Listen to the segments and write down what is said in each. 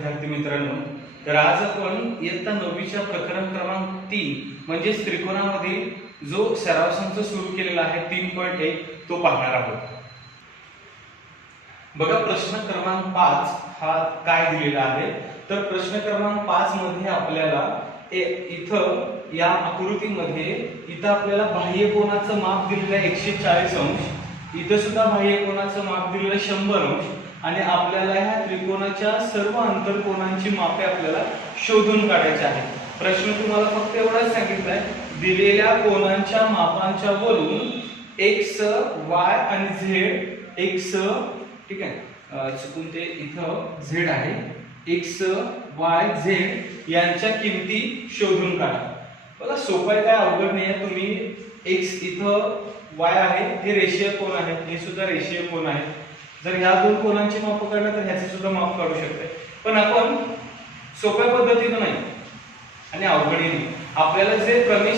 विद्यार्थी मित्रांनो, तर आज आपण इयत्ता 9वीच्या प्रकरण क्रमांक 3 म्हणजे त्रिकोणामधील जो सराव संच सुरू केलेला आहे 3.1 तो पाहणार आहोत. बघा प्रश्न क्रमांक 5 हा काय दिलेला आहे. तर प्रश्न क्रमांक 5 मध्ये आपल्याला इथं या आकृतीमध्ये इथं आपल्याला बाह्य कोनाचं माप दिलेलं आहे 140 अंश, इथं सुद्धा बाह्य कोनाचं माप दिलेलं आहे 100 अंश आणि आपल्याला ह्या त्रिकोणाच्या सर्व अंतरकोनांची मापे आपल्याला शोधून काढायची आहे. प्रश्न तुम्हाला फक्त एवढंच सांगितलंय, दिलेल्या कोनांच्या मापांच्या वरून x, y आणि z x, ठीक आहे, चुकून ते इथं z आहे, x, y, z यांच्या किमती शोधून काढा. बघा सोपं आहे, काय अवघड नाही आहे. तुम्ही x इथं y आहे, हे रेषीय कोन आहे, हे सुद्धा रेषीय कोन आहे. जर ह्या दोन कोनांची माप काढलं तर ह्याचे सुद्धा माप काढू शकते. पण आपण सोप्या पद्धतीने नाही आणि अवघडही नाही. आपल्याला जे प्रमेय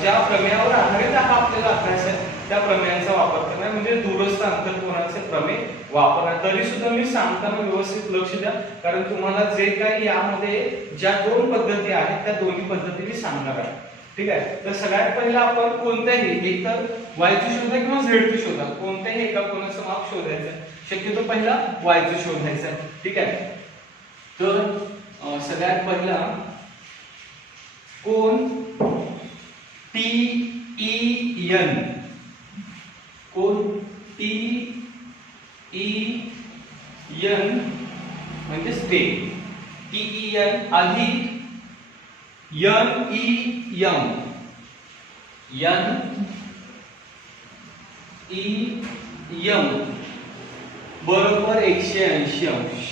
ज्या प्रमेयावर आधारित हा आपल्याला अभ्यास आहे त्या प्रमेयांचा वापर करणार, म्हणजे दूरस्थ अंतरकोनाचे प्रमेय वापरणार. तरी सुद्धा मी सांगताना व्यवस्थित लक्ष द्या, कारण तुम्हाला जे काही यामध्ये ज्या दोन पद्धती आहेत त्या दोन्ही पद्धती मी सांगणार आहे. ठीक आहे. तर सगळ्यात पहिला आपण कोणत्याही एक तर वायचं शोधा किंवा झेडचं शोधा, कोणत्याही एका कोनाचं माप शोधायचं. शक्यतो पहिला वायचं शोधायचं. ठीक आहे. तर सगळ्यात पहिला कोन TEN, कोन TEN म्हणजे स्टेप, TEN अधिक NEM, NEM बरोबर 180 अंश.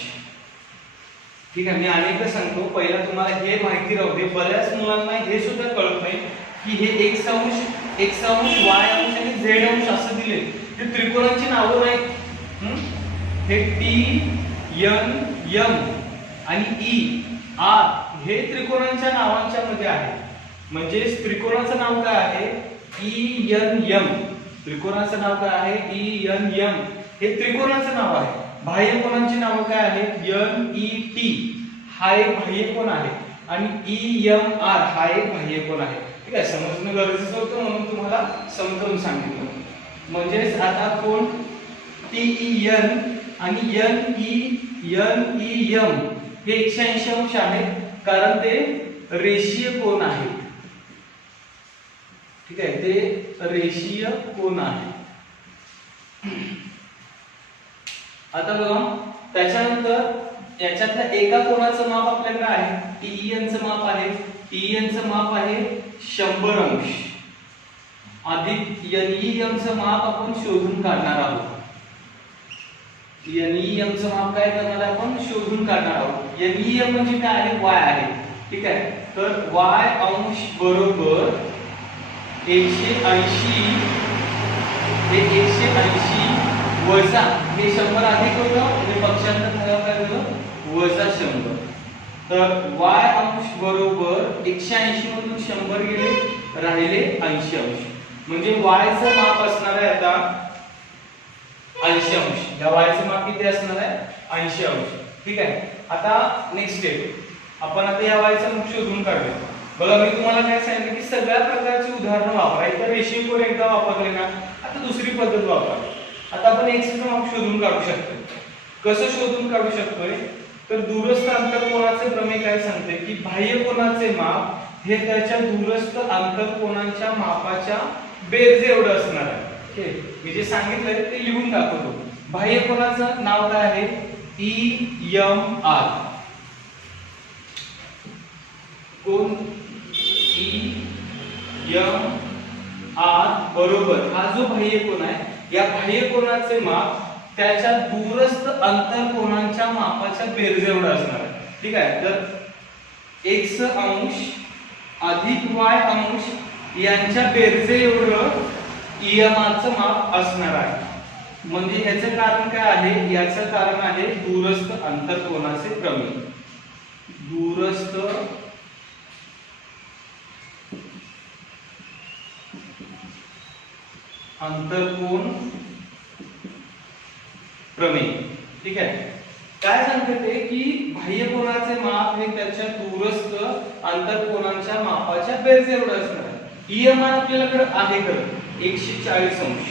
ठीक आहे. मी अनेकदा सांगतो, पहिला तुम्हाला हे माहिती राहू दे. बऱ्याच मुलांना हे सुद्धा कळत नाही की हे x अंश, y अंश आणि z अंश असं दिले. हे त्रिकोणाची नावं नाहीत. हे T, N, M आणि E, R हे त्रिकोणांच्या नावांच्या मध्ये आहे. म्हणजे त्रिकोणाचं नाव काय आहे? ENM. त्रिकोणाचं नाव काय आहे? ENM. हे त्रिकोणाचं नाव आहे. बाह्य कोनांची नाव काय आहेत? NET हा एक बाह्य कोन आहे आणि EMR हा एक बाह्य कोन आहे. ठीक आहे. समजणं गरजेचं होतं म्हणून तुम्हाला समजावून सांगितलं. म्हणजे आता कोन TEN आणि NEM हे 180 अंश आहेत, कारण ते रेषीय कोन आहे. ठीक आहे. ते रेषीय कोन आहे. आता बघा त्याच्यानंतर याच्यातल्या एका कोनाचं माप आपल्याकडे आहे, TEN चं माप आहे. TEN चं माप आहे 100 अंश अधिक NEM चं माप आपण शोधून काढणार आहोत. NEM चं माप काय करणार आहे? आपण शोधून काढणार आहोत. NEM म्हणजे काय आहे? y आहे. ठीक आहे. तर y अंश बरोबर 180, हे 180 वजा हे 100 अधिक होतं म्हणजे पक्षांतर झालं काय होतं? वजा 100. तर y अंश बरोबर 180 मधून 100 गेले, राहिले 80 अंश. म्हणजे y चं माप असणार आहे आता 80 अंश. या y चं माप किती असणार आहे? 80 अंश. ठीक आहे. आता नेक्स्ट स्टेप आपण आता या y चं माप शोधून काढूया. बघा मी तुम्हाला काय सांगितलं की सगळ्या प्रकारची उदाहरणं वापरा. इतर रेषीय कोन एकदा वापरले ना, आता दुसरी पद्धत वापरा. आता आपण x चं माप शोधून काढू शकतो. कसं शोधून काढू शकतोय? तर दूरस्थ अंतरकोनाचे प्रमेय काय सांगते की बाह्य कोनाचे माप हे त्याच्या दूरस्थ अंतरकोनांच्या मापाच्या बेरजे एवढं असणार आहे. मी जे सांगितलंय ते लिहून दाखवतो. बाह्य कोनाचं नाव काय आहे? EMR. कोन EMR बरोबर हा जो बाह्य कोन आहे, या बाह्य कोनाचे माप त्याच्या दूरस्थ अंतरकोनांच्या मापाच्या बेरजे एवढं असणार आहे. ठीक आहे. तर x अंश अधिक y अंश यांच्या बेरजे एवढं EMR चं माप असणार आहे. म्हणजे ह्याचं कारण काय आहे? याचं कारण आहे दूरस्थ अंतरकोनाचे प्रमेय. दूरस्थ अंतरकोन प्रमेय. ठीक आहे. काय सांगते ते की बाह्य कोनाचे माप हे त्याच्या दूरस्थ आंतरकोनांच्या मापाच्या बेरजे एवढं असणार आहे. ई मान आपल्याकडे आहे का 140 अंश.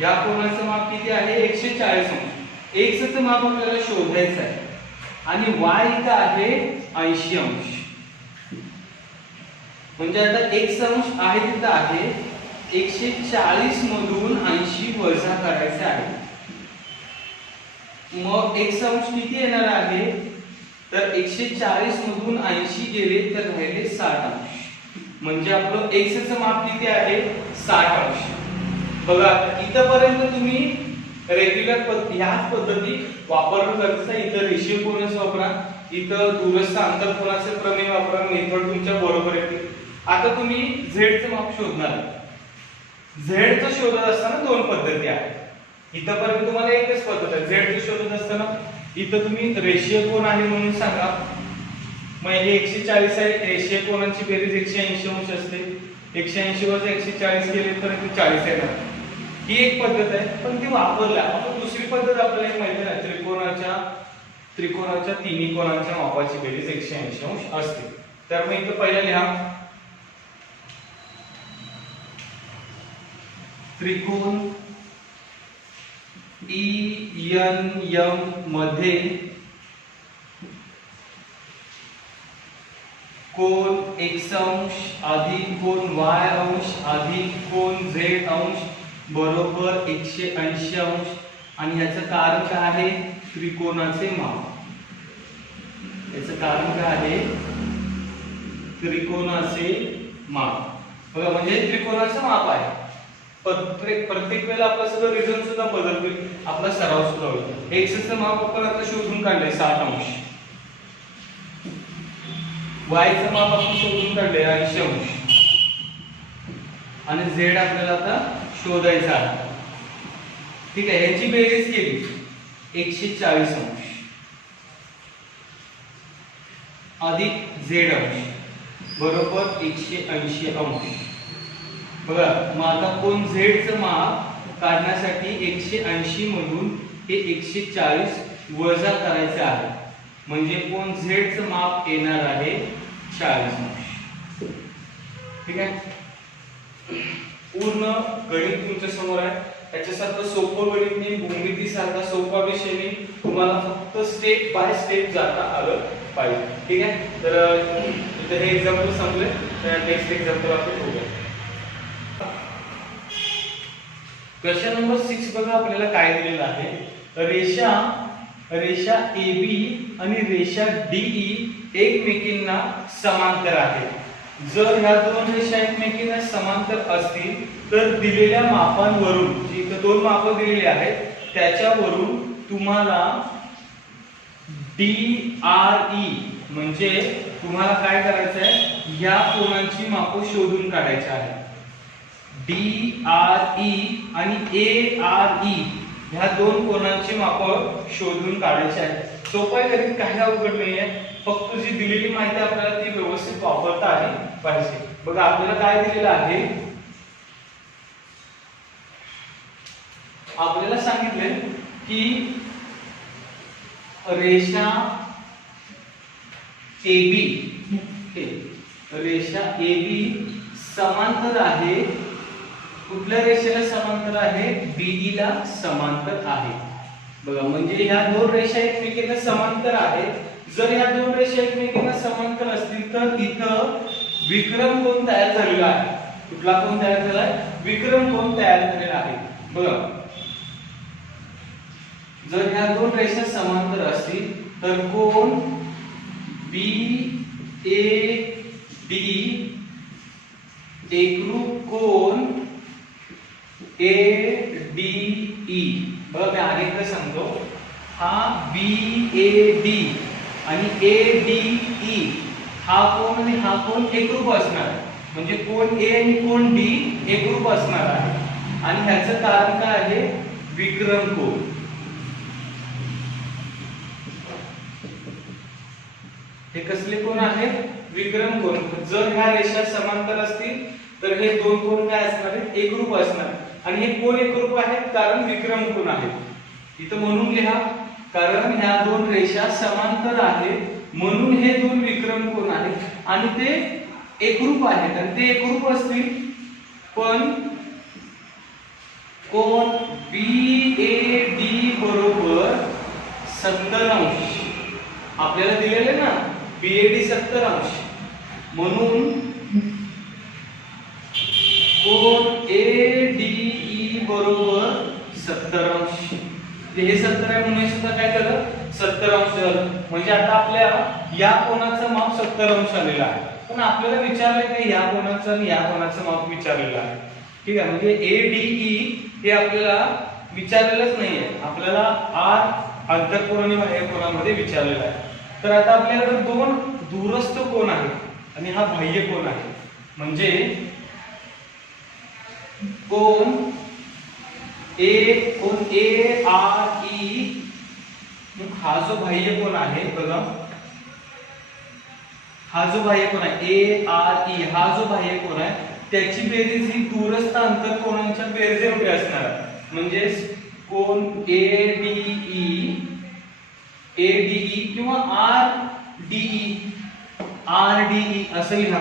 या कोनाचं माप किती आहे 140 अंश. x चं माप आपल्याला शोधायचं आहे आणि y इथं आहे 80 अंश. म्हणजे आता x अंश आहे तिथं आहे 140 मधून 80 वजा करायचे आहे. मग x अंश किती येणार आहे तर 140 मधून 80 गेले तर राहिले 60 अंश. म्हणजे आपलं x चं माप किती आहे 60 अंश. बघा इथपर्यंत तुम्ही रेग्युलर ह्याच पद्धती वापरणं गरजेचं आहे. इथं रेषीय कोनच वापरा, इथं दूरस्थ आंतरकोनाचे प्रमेय वापरा, मेथड तुमच्या बरोबर येते. आता तुम्ही z चं माप शोधणार. z चं शोधत असताना दोन पद्धती आहेत. इथपर्यंत तुम्हाला एकच पद्धत आहे. z चं शोधत असताना इथं तुम्ही रेषीय कोन आहे म्हणून सांगा. मग हे 140 आहे, रेषीय कोनांची बेरीज 180 अंश असते. 180 वजा 140 केले तर ते 40 येणार. ही एक पद्धत आहे पण ती वापरल्या. आपण दुसरी पद्धत आपल्याला माहिती आहे त्रिकोणाच्या तिन्ही कोनांच्या मापाची बेरीज 180 अंश असते. तर मग इथं पहिला लिहा त्रिकोण ENM मध्ये कोन x अंश अधिक कोन y अंश अधिक कोन z अंश बरोबर 180 अंश. आणि याचं कारण काय आहे त्रिकोणाचे माप. याचं कारण काय आहे त्रिकोणाचे माप. बघा म्हणजे त्रिकोणाचं माप आहे. प्रत्येक वेळेला आपलं सगळं रिझन सुद्धा बदलतोय, आपला सराव सुद्धा होईल. x चं माप आपण आता शोधून काढलंय 60 अंश. y चं माप आपण शोधून काढलंय 80 अंश. आणि z आपल्याला आता शोधायचा आहे. ठीक आहे. याची बेरीज केली 140 अंश अधिक z अंश बरोबर 180 अंश. बघा मग आता कोन z चं माप काढण्यासाठी 180 मधून हे 140 वजा करायचे आहे. म्हणजे कोन z चं माप येणार आहे 40 अंश. ठीक आहे. पूर्ण गणित तुमच्या समोर आहे. त्याच्यासारखं सोपं गणित नाही, भूमितीसारखा सोपा विषय नाही. तुम्हाला फक्त स्टेप बाय स्टेप जाता आलं पाहिजे. ठीक आहे. तर इथे हे एक्झाम्पल संपले. तर नेक्स्ट एक्झाम्पल आपण बघूया. क्वेश्चन नंबर 6 बघा आपल्याला काय दिलेलं आहे. रेषा AB आणि रेषा DE एकमेकींना समांतर आहेत. जर ह्या दोन रेषा एकमेकींना समांतर असतील तर दिलेल्या मापांवरून जी इथे दोन माप दिलेली आहेत त्याच्यावरून तुम्हाला DRE म्हणजे तुम्हाला काय करायचं आहे या कोनांची माप शोधून काढायची आहे. DRE आणि ARE ह्या दोन कोनांची माप शोधून काढायची आहे. सोपं आहे, कधी काही अवघड नाहीये. फक्त जी दिलेली माहिती आपल्याला ती व्यवस्थित वापरता आली पाहिजे. बघा आपल्याला काय दिलेलं आहे. आपल्याला सांगितले की रेषा AB रेषा AB समांतर आहे. कुठल्या रेषेला समांतर आहे DE ला समांतर आहे. बघा म्हणजे ह्या दोन रेषा एकमेकींना समांतर आहेत. जर ह्या दोन रेषा एकमेकींना समांतर असतील तर इथं विक्रम कोन तयार झालेला आहे. कुठला कोन तयार झाला आहे विक्रम कोन तयार झालेला आहे. बघा जर ह्या दोन रेषा समांतर असतील तर कोन BAD एकरूप कोन ADE. बघा मी अनेकदा सांगतो हा BAD आणि ADE हा कोन आणि हा कोन एकरूप असणार आहे. म्हणजे कोन A आणि कोन D एकरूप असणार आहे. आणि ह्याचं कारण काय आहे विक्रम कोन. हे कसले कोन आहेत विक्रम कोन. जर ह्या रेषा समांतर असतील तर हे दोन कोन काय असणार आहेत एकरूप असणार. आणि हे कोन एकरूप आहेत कारण विक्रम कोन आहेत. इथं म्हणून लिहा कारण ह्या दोन रेषा समांतर आहेत म्हणून हे दोन विक्रम कोण आहेत आणि ते एकरूप आहेत आणि ते एकरूप असतील पण कोण BAD बरोबर 70 अंश आपल्याला दिलेले ना BAD 70 अंश म्हणून कोण ADE बरोबर 70 अंश हे 70 आहे म्हणून सुद्धा काय झालं 70 अंश झालं म्हणजे आता आपल्या या कोणाचं माप 70 अंश आलेलं आहे पण आपल्याला विचारले नाही या कोणाचं आणि या कोणाचं माप विचारलेलं आहे ठीक आहे म्हणजे ADE हे आपल्याला विचारलेलंच नाहीये आपल्याला R अंतःकोन आणि बाह्यकोनामध्ये विचारलेलं आहे तर आता आपल्याकडे दोन दूरस्थ कोन आहेत आणि हा बाह्य कोन आहे म्हणजे कोन ARE हा जो बाह्य कोन आहे बघा हा जो बाह्य कोन आहे ARE हा जो बाह्य कोन आहे त्याची बेरीज ही दूरस्थ अंतःकोनांच्या बेरजे एवढी असणार आहे म्हणजे कोन ADE किंवा RDE असं लिहा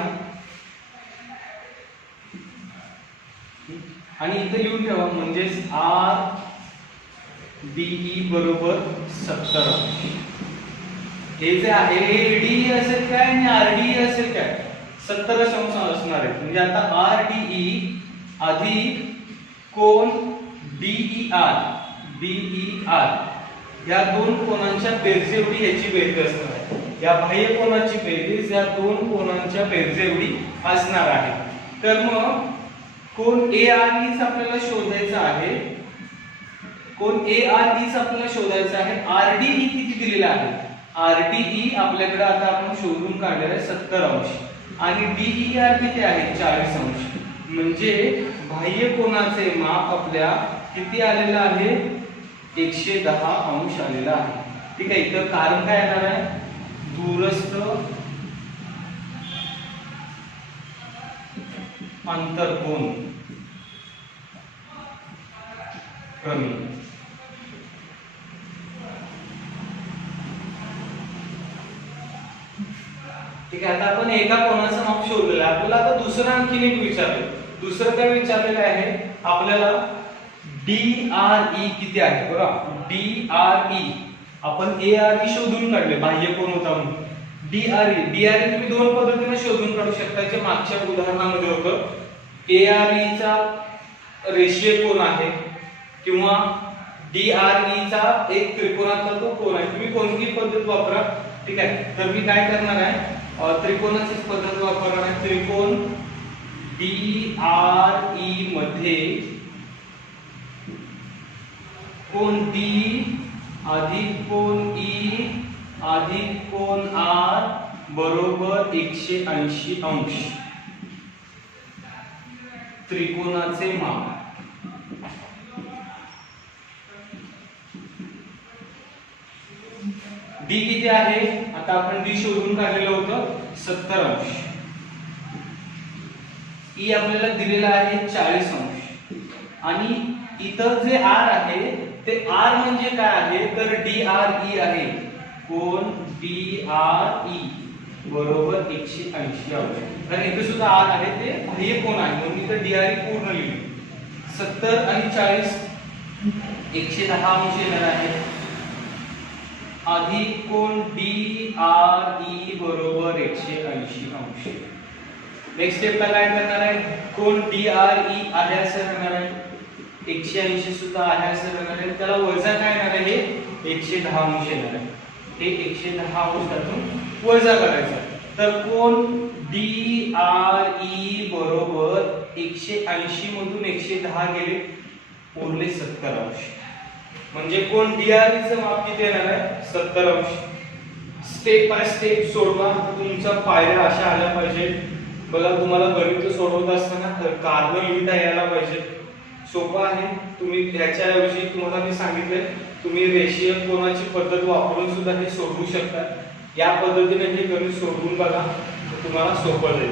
आणि इथे लिहून ठेवा म्हणजे RDE बरोबर 70 अंश हे जे आहे ADE असेल काय आणि RDE असेल काय 70 अंश असणार आहे म्हणजे आता RDE अधिक कोन DER या दोन कोनांच्या बेरजे एवढी याची बेरीज असणार आहे या बाह्य कोनाची बेरीज या दोन कोनांच्या बेरजे एवढी असणार आहे तर मग कोन ARE चा आपल्याला शोधायचा आहे कोन ARE चा आपल्याला शोधायचा आहे RDE किती दिलेला आहे RDE आपल्याकडे आता आपण शोधून काढलेला आहे 70 अंश आणि DER किती आहे 40 अंश म्हणजे बाह्य कोनाचे माप आपल्या किती आलेलं आहे 110 अंश आलेला आहे ठीक आहे इथं कारण काय येणार आहे दूरस्थ अंतःकोन प्रमेय ठीक आहे आता आपण एका कोनाचं माप शोधलेलं आहे आपल्याला आता दुसरं आणखीन एक विचारलं दुसरं काय विचारलेलं आहे आपल्याला DRE किती आहे बघा DRE आपण ARE शोधून काढले बाह्य कोन होता म्हणून DRE तुम्ही दोन पद्धतीने शोधून काढू शकता जे मागच्या उदाहरणामध्ये होतं ARE चा रेषीय कोन आहे किंवा DRE चा एक त्रिकोणातला तो कोन आहे तुम्ही कोणती पद्धत वापरा ठीक आहे तर मी काय करणार आहे त्रिकोणाची पद्धत वापरणार आहे त्रिकोण DRE मध्ये कोन D अधिक कोन E अधिक कोन R बरोबर 180 अंश त्रिकोणाचे माप D किती आहे आता आपण D शोधून काढलेलं होतं 70 अंश E आपल्याला दिलेला आहे 40 अंश आणि इथं जे R आहे ते R म्हणजे काय आहे तर DRE आहे कोन DRE बरोबर 180 अंश कारण इथे सुद्धा R आहे ते बाह्य कोन आहे म्हणून इथं DRE पूर्ण लिहिलं 70 आणि 40 110 अंश येणार आहे अधिक कोन DRE बरोबर 180 अंश नेक्स्ट स्टेपला काय करणार आहे कोन DRE आहे असं करणार आहे 180 सुद्धा आहे असं करणार आहे त्याला वजा काय येणार आहे 110 अंश येणार आहे हे 110 अंश त्यातून वजा करायचा तर कोन DRE बरोबर 180 मधून 110 गेले उरले 70 अंश म्हणजे कोन DRE चं माप किती येणार आहे 70 अंश स्टेप बाय स्टेप सोडवा तुमच्या पायऱ्या अशा आल्या पाहिजे बघा तुम्हाला गणित सोडवत असताना कारण लिहिता यायला पाहिजे सोपं आहे तुम्ही याच्याऐवजी तुम्हाला मी सांगितले तुम्ही रेषीय कोनाची पद्धत वापरून सुद्धा हे सोडवू शकता या पद्धतीने हे गणित सोडवून बघा तुम्हाला सोपं जाईल